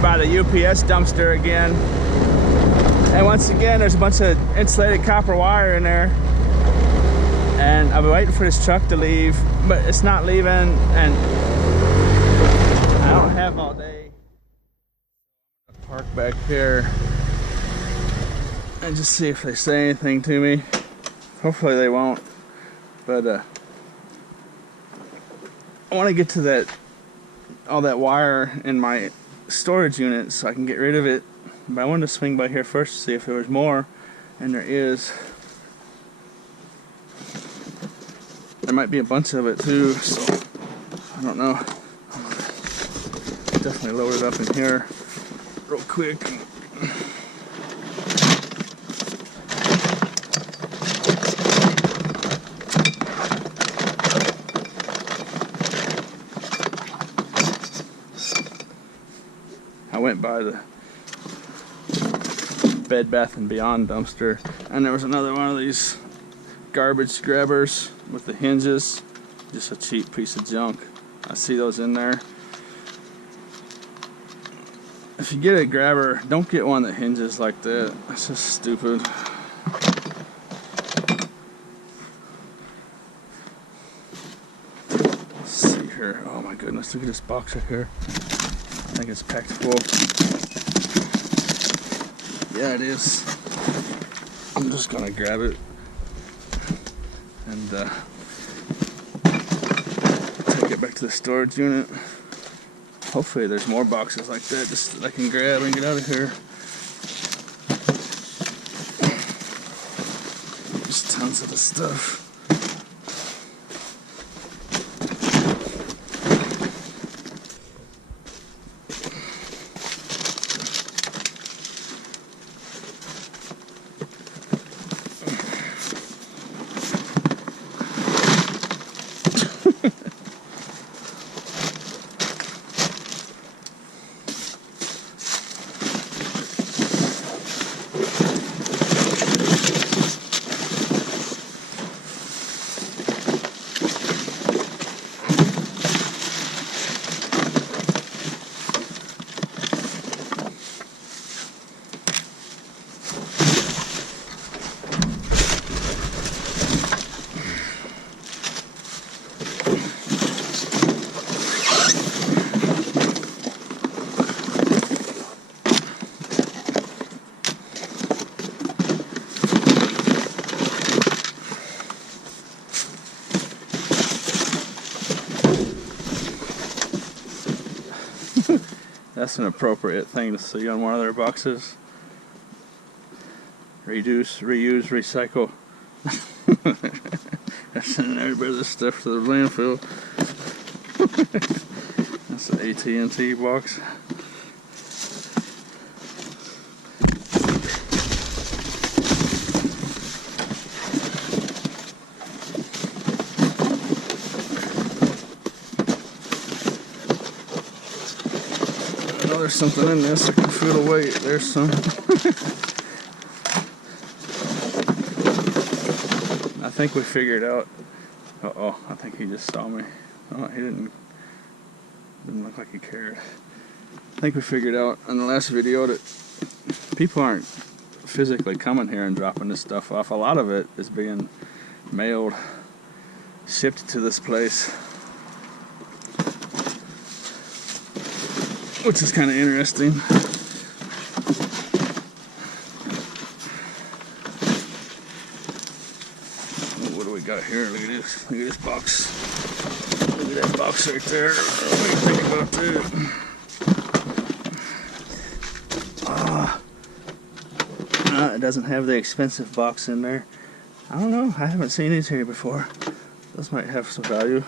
went by the UPS dumpster again. And once again, there's a bunch of insulated copper wire in there. And I've been waiting for this truck to leave, but it's not leaving, and I don't have all day. I'll park back here and just see if they say anything to me. Hopefully they won't, but I want to get to all that wire in my storage unit so I can get rid of it. But I wanted to swing by here first to see if there was more, and there is. There might be a bunch of it too, so I don't know. Definitely load it up in here real quick. I went by the Bed Bath & Beyond dumpster, and there was another one of these garbage grabbers with the hinges. Just a cheap piece of junk. I see those in there. If you get a grabber, don't get one that hinges like that. That's just stupid. Let's see here. Oh my goodness, look at this box right here. I think it's packed full. Yeah, it is. I'm just gonna grab it and take it back to the storage unit. Hopefully there's more boxes like that just that I can grab and get out of here. Just tons of the stuff. That's an appropriate thing to see on one of their boxes. Reduce, reuse, recycle. They're sending everybody this stuff to the landfill. That's an AT&T box. There's something in this. I can feel the weight. There's some. I think we figured out. Uh-oh, I think he just saw me. Oh, he didn't look like he cared. I think we figured out in the last video that people aren't physically coming here and dropping this stuff off. A lot of it is being mailed, shipped to this place, which is kind of interesting. What do we got here? Look at this. Look at this box. Look at that box right there. What do you think about that? It doesn't have the expensive box in there. I don't know. I haven't seen these here before. Those might have some value.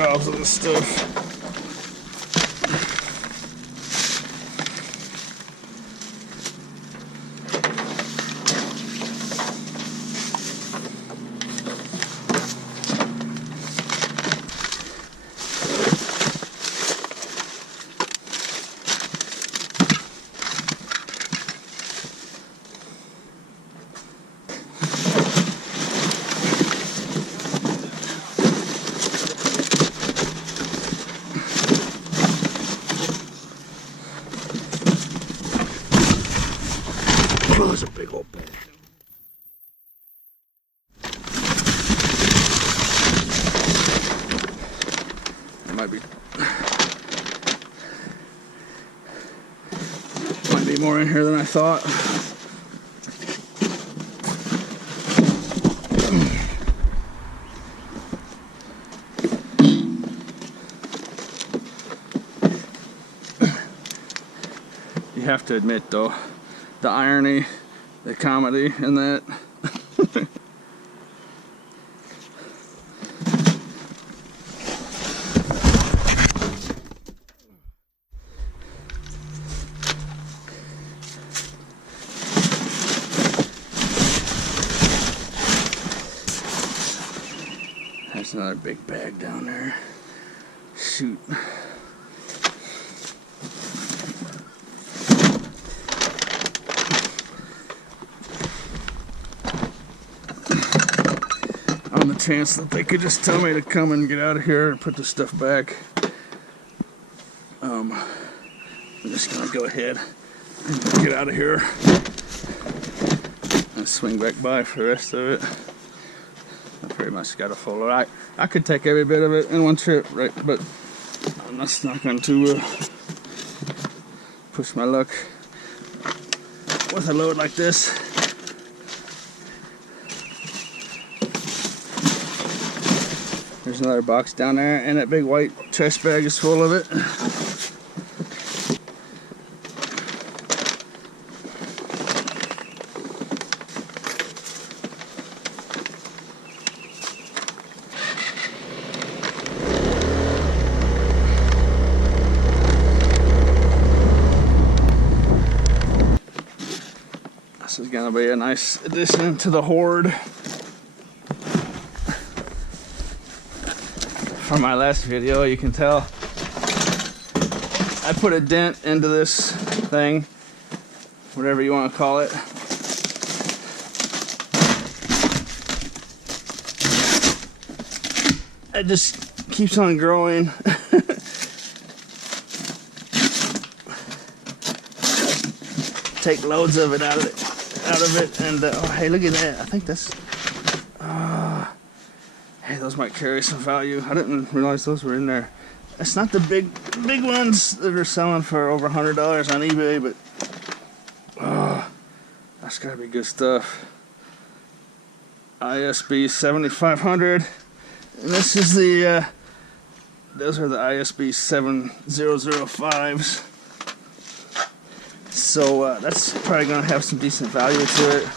gobs of this stuff. Oh, there's a big old bag. There might be more in here than I thought. You have to admit though, the irony, the comedy in that. There's another big bag down there. Shoot. On the chance that they could just tell me to come and get out of here and put the stuff back, I'm just gonna go ahead and get out of here and swing back by for the rest of it. I pretty much got a full load. I could take every bit of it in one trip, right? But I'm just not going to push my luck with a load like this. There's another box down there, and that big white trash bag is full of it. This is going to be a nice addition to the Hoard. From my last video, you can tell I put a dent into this thing, whatever you want to call it. It just keeps on growing. Take loads of it out of it, and oh, hey, look at that! I think that's. Hey, those might carry some value. I didn't realize those were in there. It's not the big ones that are selling for over $100 on eBay, but that's gotta be good stuff. ISB 7500, and this is the. Those are the ISB 7005s. So that's probably gonna have some decent value to it.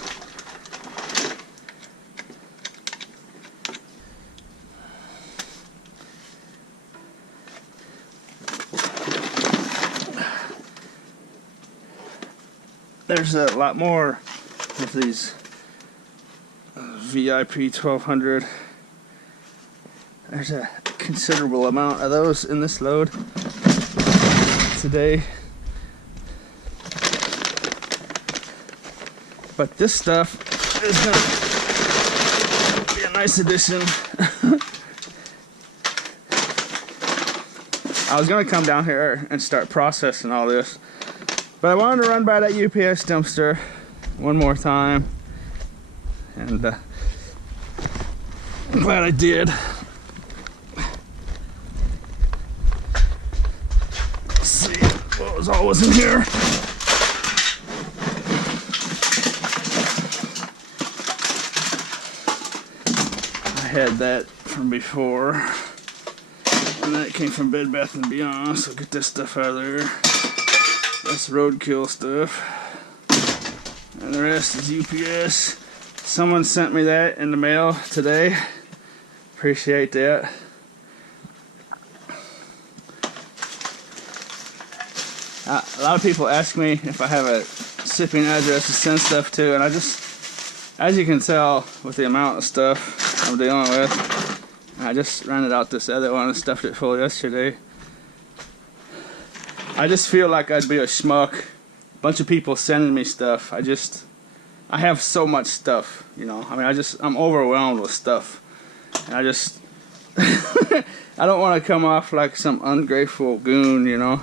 There's a lot more of these VIP 1200. There's a considerable amount of those in this load today. But this stuff is going to be a nice addition. I was going to come down here and start processing all this, but I wanted to run by that UPS dumpster one more time, and I'm glad I did. Let's see what was always in here. I had that from before, and that came from Bed Bath & Beyond, so get this stuff out of there. That's roadkill stuff, and the rest is UPS. Someone sent me that in the mail today. Appreciate that. a lot of people ask me if I have a shipping address to send stuff to, and I just, as you can tell with the amount of stuff I'm dealing with, I just rented out this other one and stuffed it full yesterday. I just feel like I'd be a schmuck. A bunch of people sending me stuff. I have so much stuff, you know. I mean, I'm overwhelmed with stuff. And I just, I don't want to come off like some ungrateful goon, you know.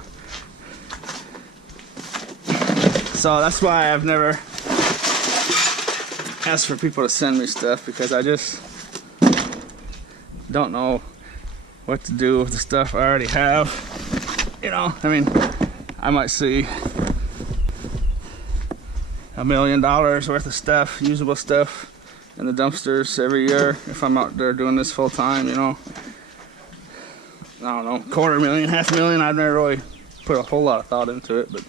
So that's why I've never asked for people to send me stuff, because I just don't know what to do with the stuff I already have. You know, I mean, I might see $1 million worth of stuff, usable stuff, in the dumpsters every year if I'm out there doing this full time, you know. I don't know, $250,000, $500,000. I've never really put a whole lot of thought into it, but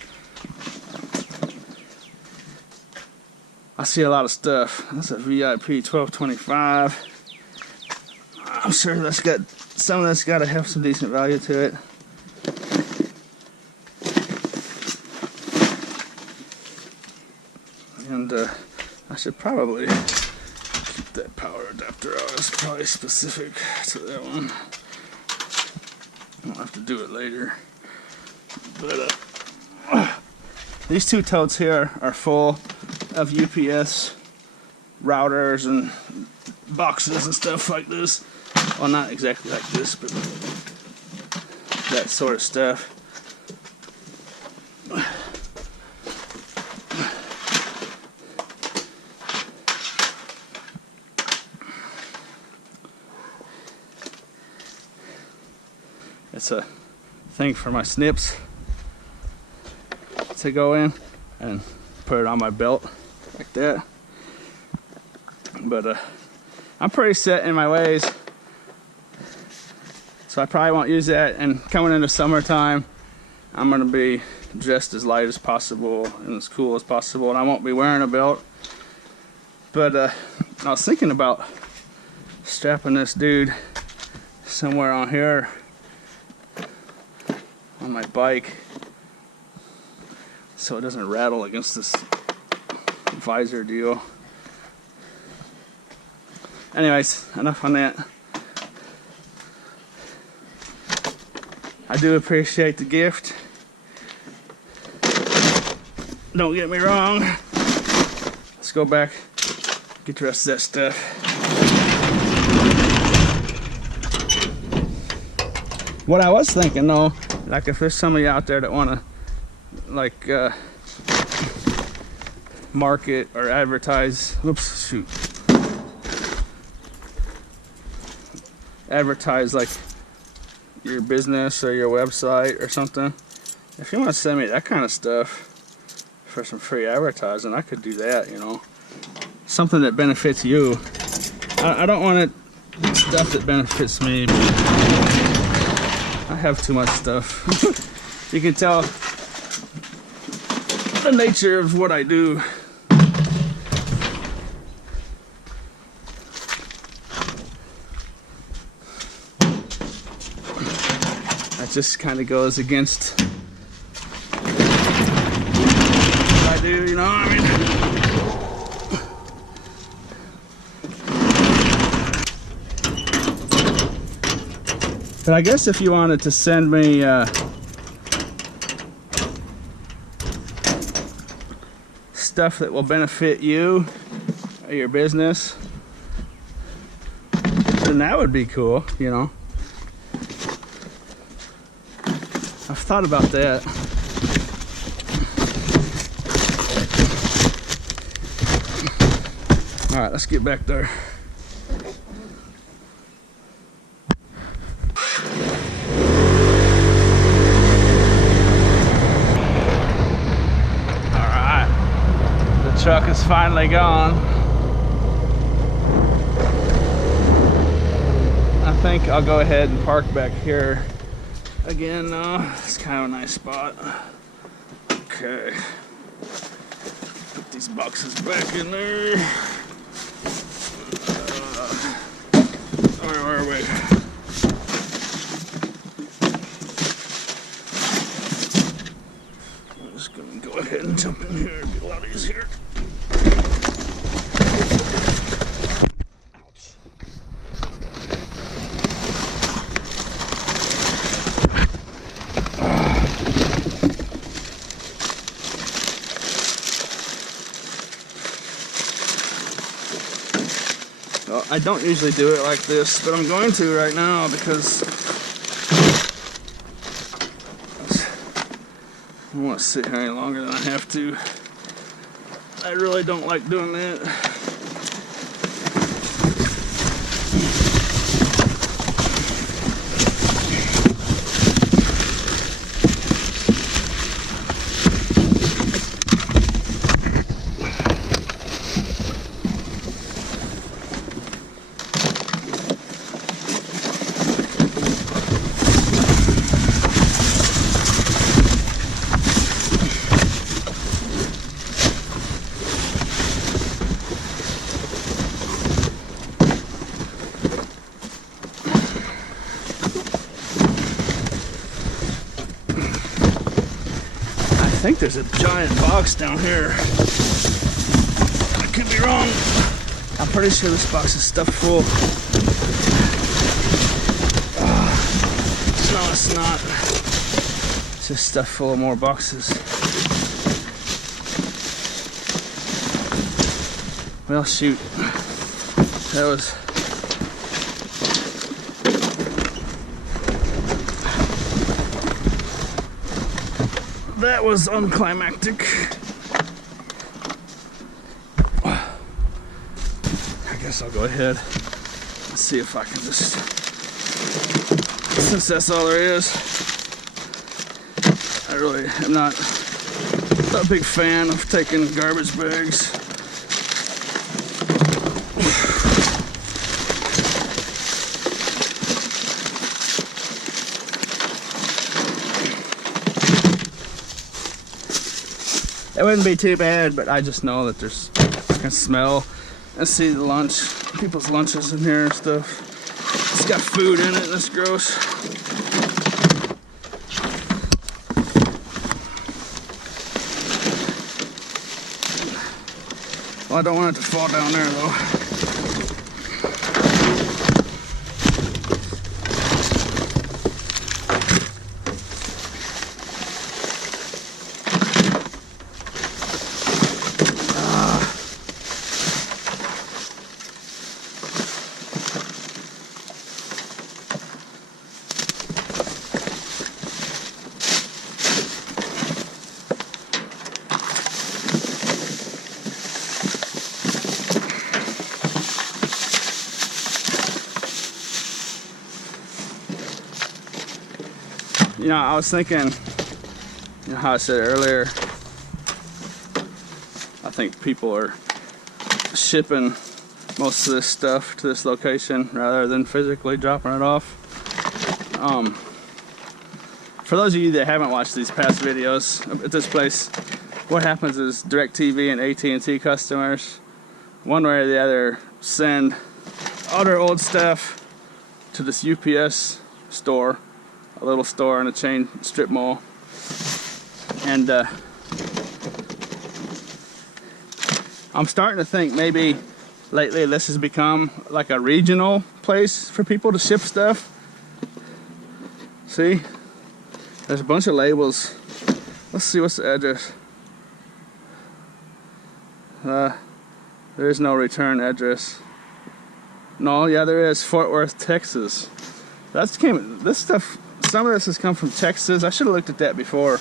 I see a lot of stuff. That's a VIP 1225. I'm sure that's got, some of that's got to have some decent value to it. And I should probably keep that power adapter out. It's probably specific to that one. I'll have to do it later. But these two totes here are full of UPS routers and boxes and stuff like this. Well, not exactly like this, but that sort of stuff. It's a thing for my snips to go in and put it on my belt like that. But I'm pretty set in my ways, so I probably won't use that. And coming into summertime, I'm gonna be dressed as light as possible and as cool as possible, and I won't be wearing a belt. But I was thinking about strapping this dude somewhere on here on my bike so it doesn't rattle against this visor deal. Anyways, enough on that. I do appreciate the gift. Don't get me wrong. Let's go back, get the rest of that stuff. What I was thinking though, like if there's some of you out there that want to like market or advertise, advertise like your business or your website or something, if you want to send me that kind of stuff for some free advertising, I could do that, you know. Something that benefits you. I don't want it stuff that benefits me. I have too much stuff. You can tell the nature of what I do. That just kind of goes against what I do, you know what I mean? But I guess if you wanted to send me stuff that will benefit you or your business, then that would be cool, you know. I've thought about that. All right, let's get back there. Truck is finally gone. I think I'll go ahead and park back here again now. It's kind of a nice spot. Okay. Put these boxes back in there. Where are we? just gonna go ahead and jump in here. It'd be a lot easier. Well, I don't usually do it like this, but I'm going to right now because I don't want to sit here any longer than I have to. I really don't like doing that. I think there's a giant box down here. I could be wrong. I'm pretty sure this box is stuffed full. No, it's not. It's just stuffed full of more boxes. Well, shoot. That was unclimactic. I guess I'll go ahead and see if I can just, since that's all there is. I really am not a big fan of taking garbage bags. It wouldn't be too bad, but I just know that I can smell and see the lunch, people's lunches in here and stuff. It's got food in it and it's gross. Well, I don't want it to fall down there though. You know, I was thinking, you know how I said earlier, I think people are shipping most of this stuff to this location rather than physically dropping it off. For those of you that haven't watched these past videos at this place, what happens is DIRECTV and AT&T customers, one way or the other, send all their old stuff to this UPS store, a little store in a chain strip mall, and I'm starting to think maybe lately this has become like a regional place for people to ship stuff. See, there's a bunch of labels. Let's see, what's the address? There is no return address. No, yeah, there is. Fort Worth, Texas. This stuff. Some of this has come from Texas. I should have looked at that before.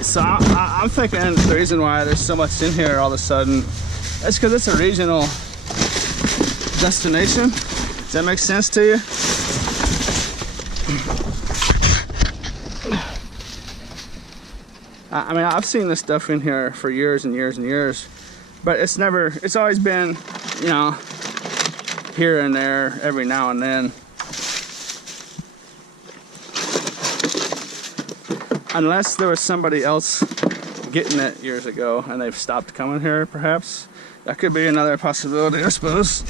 So I'm thinking the reason why there's so much in here all of a sudden is because it's a regional destination. Does that make sense to you? I mean, I've seen this stuff in here for years and years and years, but it's always been, you know, here and there, every now and then. Unless there was somebody else getting it years ago and they've stopped coming here, perhaps. That could be another possibility, I suppose.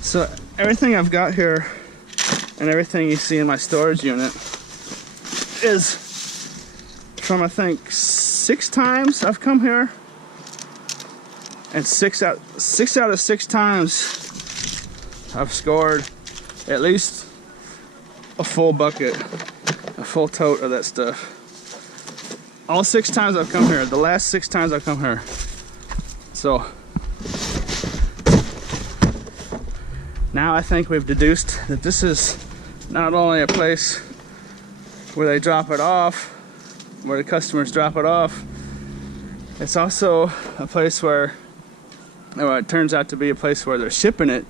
So everything I've got here And everything you see in my storage unit is from, I think, 6 times I've come here. And six out of 6 times I've scored at least a full bucket, a full tote of that stuff. All 6 times I've come here, the last 6 times I've come here. So now I think we've deduced that this is not only a place where they drop it off, where the customers drop it off, it's also a place where, well, it turns out to be a place where they're shipping it,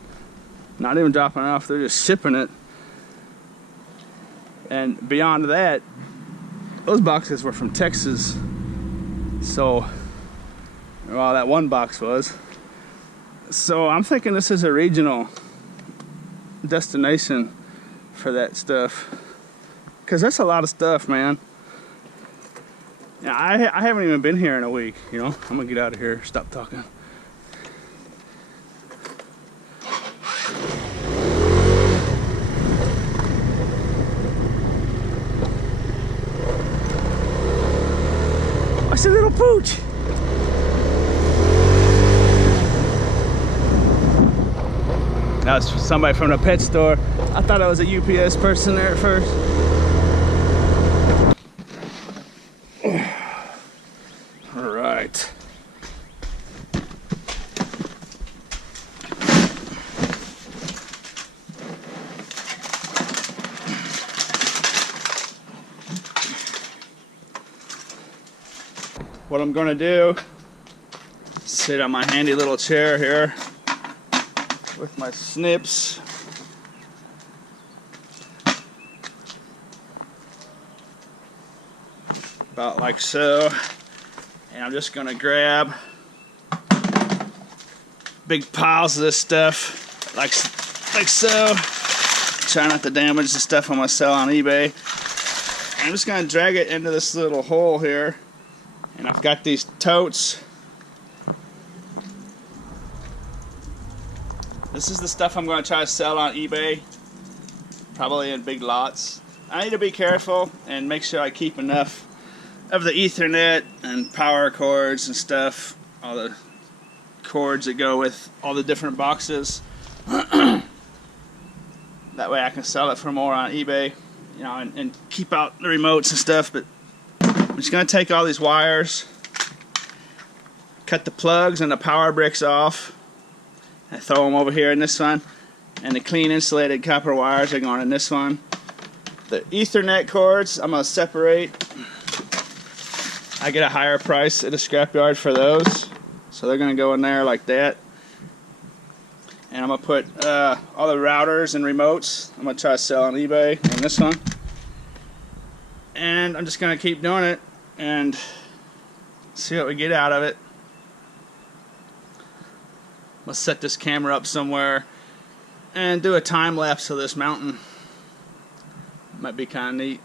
not even dropping it off, they're just shipping it. And beyond that, those boxes were from Texas. So, well, that one box was. So I'm thinking this is a regional destination for that stuff. Because that's a lot of stuff, man. Yeah, I haven't even been here in a week, you know. I'm gonna get out of here, stop talking. It's a little pooch. That was somebody from the pet store. I thought I was a UPS person there at first. All right. What I'm gonna do, sit on my handy little chair here with my snips. About like so. And I'm just gonna grab big piles of this stuff, like so. Try not to damage the stuff I'm gonna sell on eBay. I'm just gonna drag it into this little hole here. And I've got these totes. This is the stuff I'm going to try to sell on eBay, probably in big lots. I need to be careful and make sure I keep enough of the Ethernet and power cords and stuff, all the cords that go with all the different boxes. That way I can sell it for more on eBay, you know, and keep out the remotes and stuff. But I'm just going to take all these wires, cut the plugs and the power bricks off, and throw them over here in this one. And the clean insulated copper wires are going in this one. The Ethernet cords I'm going to separate. I get a higher price at the scrapyard for those, so they're going to go in there like that. And I'm going to put all the routers and remotes I'm going to try to sell on eBay in this one. And I'm just going to keep doing it and see what we get out of it. Let's set this camera up somewhere and do a time lapse of this mountain. Might be kind of neat.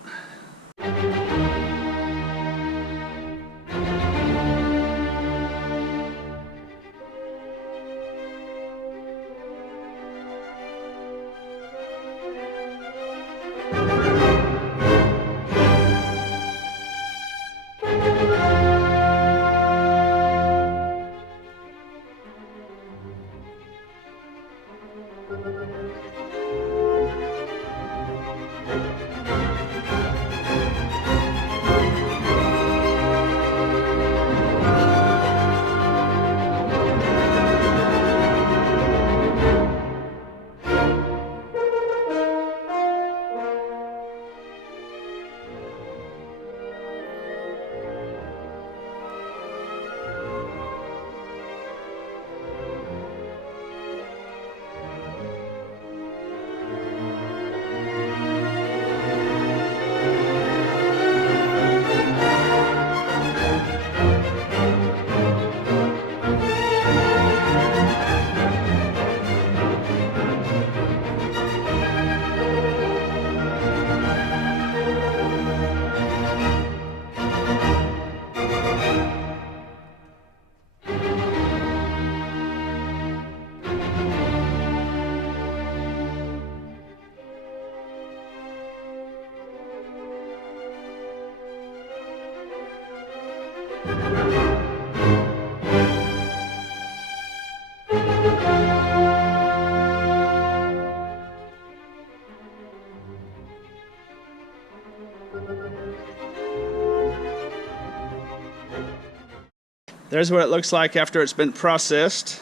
There's what it looks like after it's been processed.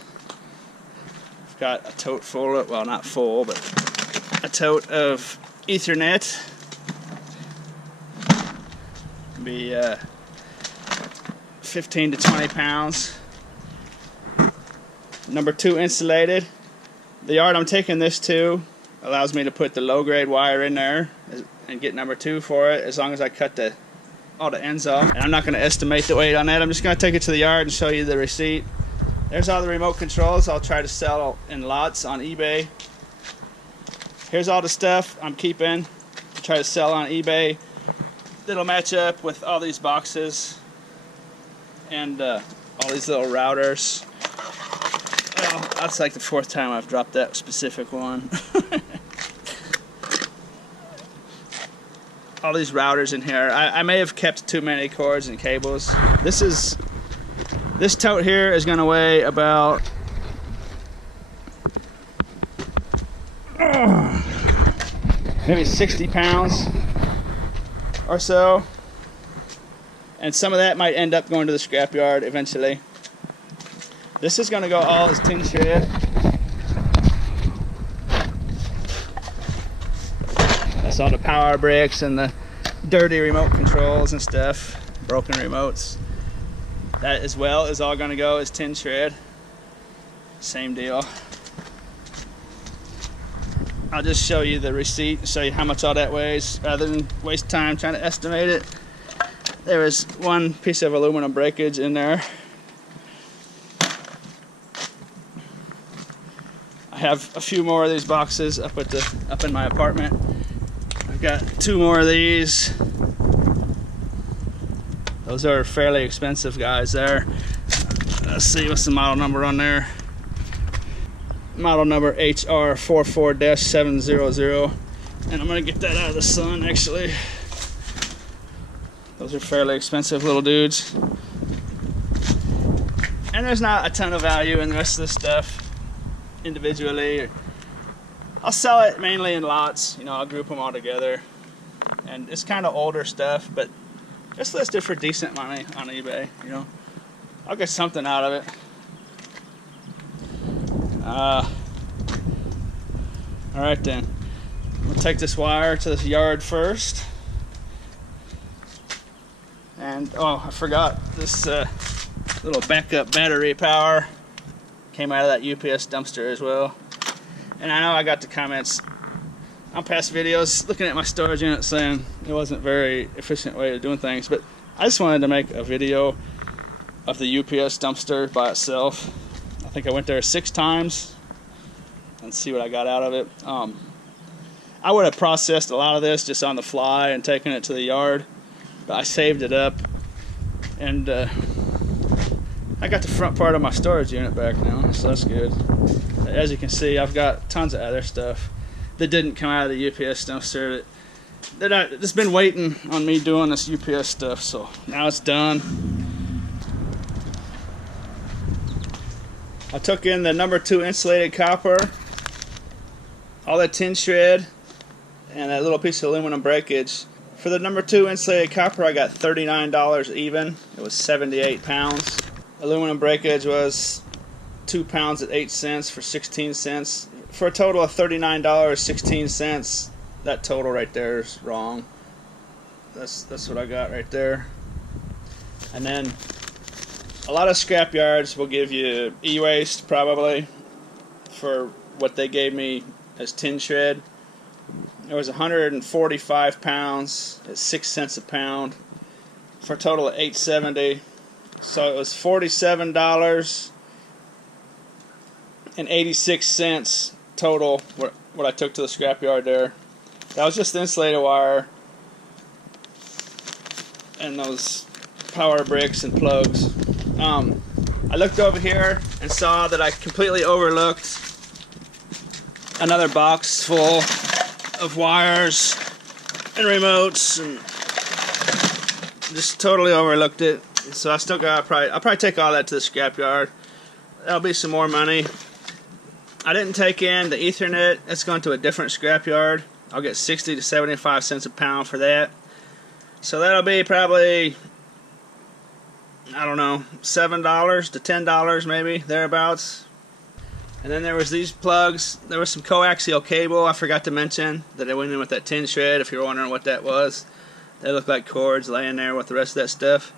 I've got a tote full of, well, not full, but a tote of Ethernet. Be 15 to 20 pounds. Number 2 insulated. The yard I'm taking this to allows me to put the low grade wire in there and get number 2 for it, as long as I cut all the ends off. And I'm not going to estimate the weight on that. I'm just going to take it to the yard and show you the receipt. There's all the remote controls I'll try to sell in lots on eBay. Here's all the stuff I'm keeping to try to sell on eBay that'll match up with all these boxes and all these little routers. Well, that's like the 4th time I've dropped that specific one. All these routers in here. I may have kept too many cords and cables. This tote here is going to weigh about maybe 60 pounds or so, and some of that might end up going to the scrapyard eventually. This is going to go all as tin shred. That's all the power bricks and the dirty remote controls and stuff, broken remotes. That as well is all going to go as tin shred. Same deal. I'll just show you the receipt and show you how much all that weighs rather than waste time trying to estimate it. There was one piece of aluminum breakage in there. I have a few more of these boxes up in my apartment. I've got 2 more of these. Those are fairly expensive guys there. Let's see, what's the model number on there? Model number HR44-700. And I'm gonna get that out of the sun actually. Those are fairly expensive little dudes. And there's not a ton of value in the rest of this stuff individually. I'll sell it mainly in lots, you know, I'll group them all together. And it's kind of older stuff, but just listed for decent money on eBay, you know. I'll get something out of it. Alright then. I'm gonna take this wire to this yard first. And, oh, I forgot, this little backup battery power came out of that UPS dumpster as well. And I know I got the comments on past videos looking at my storage unit saying it wasn't a very efficient way of doing things, but I just wanted to make a video of the UPS dumpster by itself. I think I went there 6 times and see what I got out of it. I would have processed a lot of this just on the fly and taken it to the yard, but I saved it up, and I got the front part of my storage unit back now, so that's good. As you can see, I've got tons of other stuff that didn't come out of the UPS dumpster that's been waiting on me doing this UPS stuff, so now it's done. I took in the number 2 insulated copper, all that tin shred, and that little piece of aluminum breakage. For the number 2 insulated copper, I got $39 even. It was 78 pounds. Aluminum breakage was 2 pounds at 8 cents for 16 cents. For a total of $39.16. That total right there is wrong. That's what I got right there. And then a lot of scrap yards will give you eWaste probably for what they gave me as tin shred. There was 145 pounds at 6 cents a pound for a total of $8.70. So it was $47.86 total what I took to the scrap yard there. That was just the insulated wire and those power bricks and plugs. I looked over here and saw that I completely overlooked another box full of wires and remotes, and just totally overlooked it. So I still got I'll probably take all that to the scrapyard. That'll be some more money. I didn't take in the Ethernet. It's going to a different scrapyard. I'll get 60 to 75 cents a pound for that. So that'll be probably, I don't know, $7 to $10 maybe, thereabouts. And then there was these plugs. There was some coaxial cable I forgot to mention that I went in with that tin shred, if you're wondering what that was. They look like cords laying there with the rest of that stuff.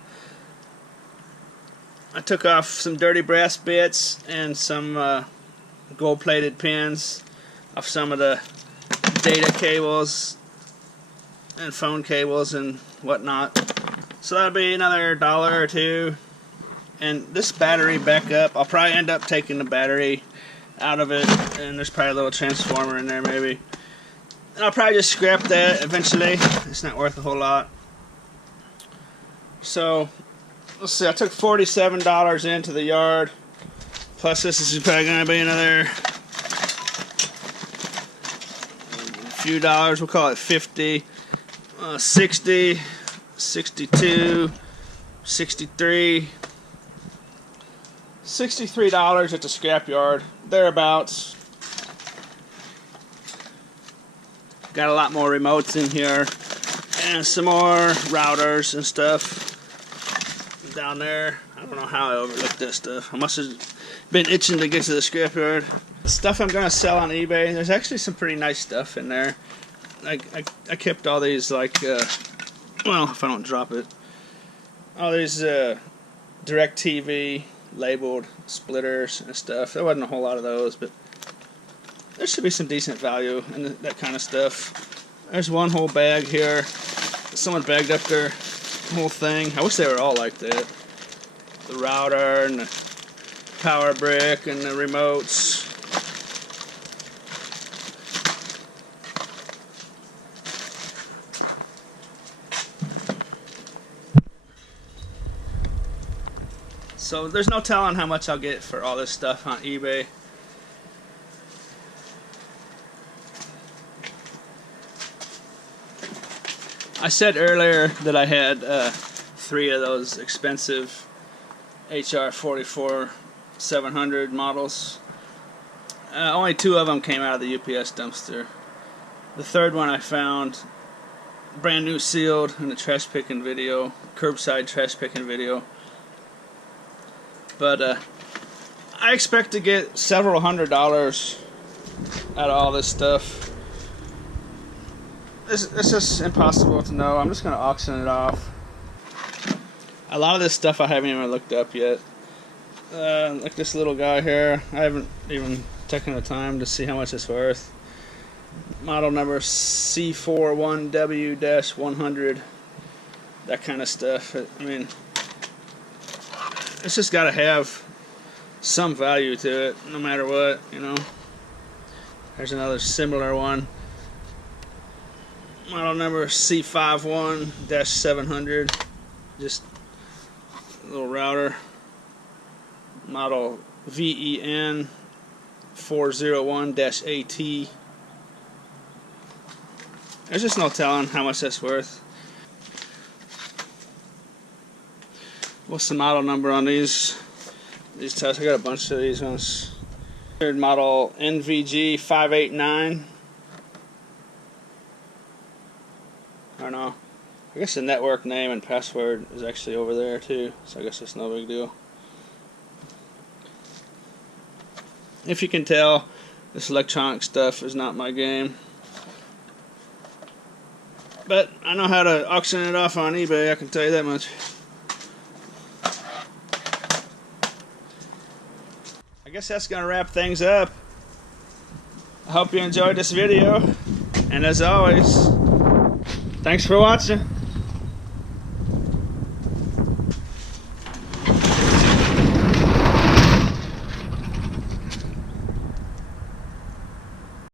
I took off some dirty brass bits and some gold-plated pins off some of the data cables and phone cables and whatnot. So that'll be another $1 or $2. And this battery backup, I'll probably end up taking the battery out of it, and there's probably a little transformer in there maybe. And I'll probably just scrap that eventually. It's not worth a whole lot. So let's see, I took $47 into the yard. Plus this is probably going to be another few dollars. We'll call it 50, 60, 62, 63, $63 at the scrapyard, thereabouts. Got a lot more remotes in here and some more routers and stuff down there. I don't know how I overlooked this stuff. I must have been itching to get to the scrapyard. The stuff I'm gonna sell on eBay, there's actually some pretty nice stuff in there. I kept all these, like, well, if I don't drop it, all these DirectTV labeled splitters and stuff. There wasn't a whole lot of those, but there should be some decent value in that kind of stuff. There's one whole bag here. Someone bagged up their whole thing. I wish they were all like that. The router and the power brick and the remotes. So there's no telling how much I'll get for all this stuff on eBay. I said earlier that I had 3 of those expensive HR44 700 models. Only 2 of them came out of the UPS dumpster. The third one I found brand new sealed in the trash picking video, curbside trash picking video. But I expect to get several $100s out of all this stuff. It's just impossible to know. I'm just going to auction it off. A lot of this stuff I haven't even looked up yet. Like this little guy here. I haven't even taken the time to see how much it's worth. Model number C41W-100. That kind of stuff. I mean, it's just got to have some value to it, no matter what, you know. There's another similar one. Model number C51-700. Just a little router. Model VEN401-AT. There's just no telling how much that's worth. What's the model number on these tests? I got a bunch of these ones. Model NVG589. I don't know. I guess the network name and password is actually over there too, so I guess it's no big deal. If you can tell, this electronic stuff is not my game. But I know how to auction it off on eBay, I can tell you that much. I guess that's going to wrap things up. I hope you enjoyed this video, and as always, thanks for watching.